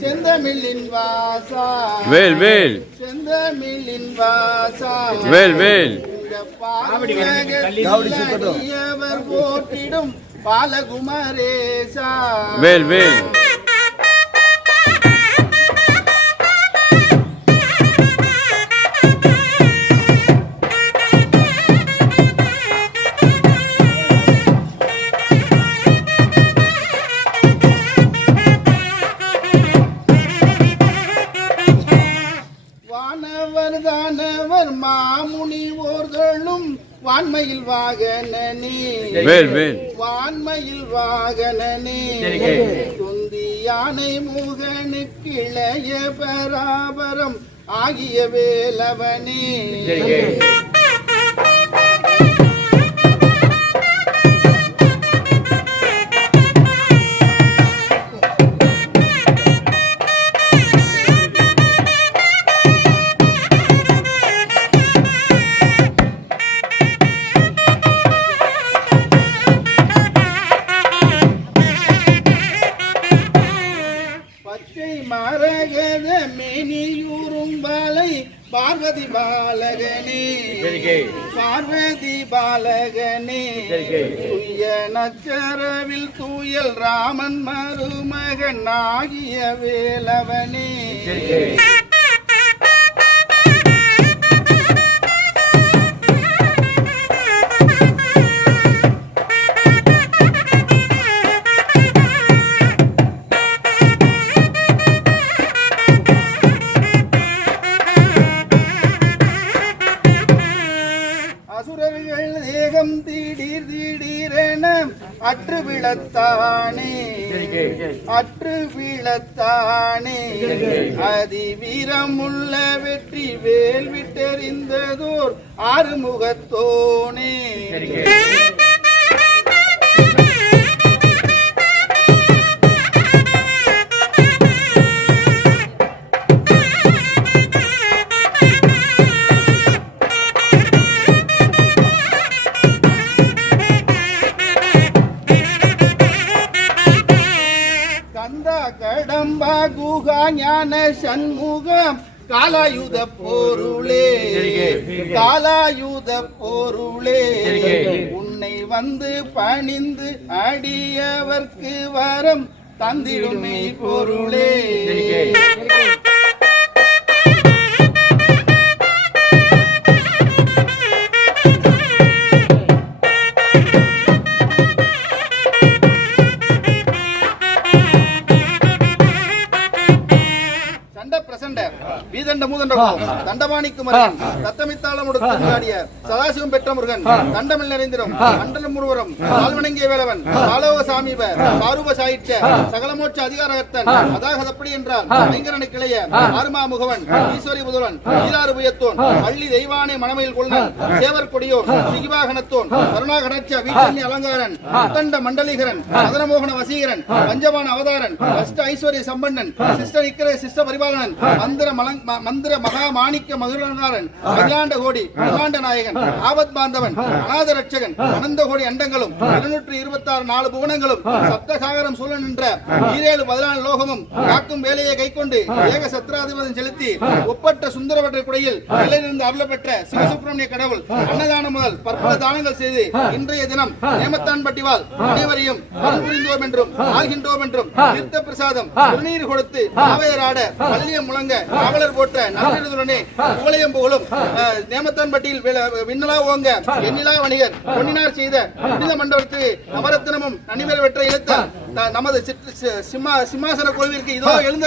செந்தமிழின் வாசா வேல் வேல் செந்தமிழின் வாசா வேல் வேல் பாடியவர் போற்றிடும் பாலகுமரேசா வேல் வேல் தானவர் மாமுனி ஓர்களும் வான்மையில் வாகனனே வேல் வேல் வான்மையில் வாகனனே தொந்தி யானை முகனுக்கு இளைய பராபரம் ஆகிய வேலவனே மரகத மேனியூரும் பாலை பார்வதி பாலகனே பார்வதி பாலகனே துய்ய நச்சரவில் தூயல் ராமன் மருமகன் ஆகிய வேலவனே அசுரர்கள் தேகம் திடீர் திடீரென அற்று விழத்தானே அற்று விழத்தானே அதிவீரமுள்ள வெற்றி வேல் விட்டெறிந்ததோர் ஆறுமுகத்தோனே கடம்பா குகா ஞான சண்முகம் காலாயுத போருளே காலாயுத போருளே உன்னை வந்து பணிந்து அடியவர்க்கு வரம் தந்திடுமே பொருளே வீதண்ட மூதண்ட தண்டபாணிக்கு மருகன் தத்தமித்தாளம் முடுத்தாடிய சதாசிவம் பெற்ற முருகன் தண்டமில் நிறைந்திரும் மண்டலம் முருவரும் பால்வணங்கிய வேலவன் பாலோக சாமீப சாரூப சாயிற்ற சகலமோட்ச அதிகாரகர்த்தன் அதாகதப்படி என்றால் ஐங்கரனை கிளைய ஆறுமா முகவன் ஈஸ்வரி முதல்வன் ஈராறு புயத்தோன் பள்ளி தெய்வானை மணமையில் கொள்ளன் சேவர் கொடியோன் சிகிவாகனத்தோன் கருணாகணச்ச வீட்டண்ணி அலங்காரன் உத்தண்ட மண்டலிகரன் மதனமோகன வசீகரன் பஞ்சபான அவதாரன் அஷ்ட ஐஸ்வர்ய சம்பன்னன் சிஷ்ட நிக்கர சிஷ்ட பரிபாலனன் மந்திர மகா மாணிக்க மகுரங்காரன் அகிலாண்ட கோடி அகிலாண்ட நாயகன் ஆபத் பாந்தவன் அநாத ரட்சகன் அனந்த கோடி அண்டங்களும் 226 4 புவனங்களும் சப்தசாகரம் சூழ நின்ற 17 லோகமும் காக்கும் வேலையை கைக்கொண்டு ஏக சத்ராதிபதி செலுத்தி ஒப்பற்ற சுந்தரவற்றை குடையில் நிலையிலிருந்து அருள் பெற்ற சிவசுப்பிரமணிய கடவுள் அன்னதானம் முதல் பற்பல தானங்கள் செய்து இன்றைய தினம் நேமத்தான் பட்டிவால் அனைவரையும் புரிந்தோம் என்றும் ஆள்கின்றோம் என்றும் தீர்த்த பிரசாதம் திருநீர் கொடுத்து ஆவையராட பள்ளியம் முழங்க காவலர் போட்ட நல்விருதுடனே புகழையும் புகழும் நேமத்தான் பட்டியில் விண்ணலா ஓங்க எண்ணிலா வணிகர் பொன்னினார் செய்த புனித மண்டபத்துக்கு நவரத்தினமும் நனிவர் வெற்ற இழுத்த நமது சிம்மாசன கோவிலுக்கு இதோ எழுந்த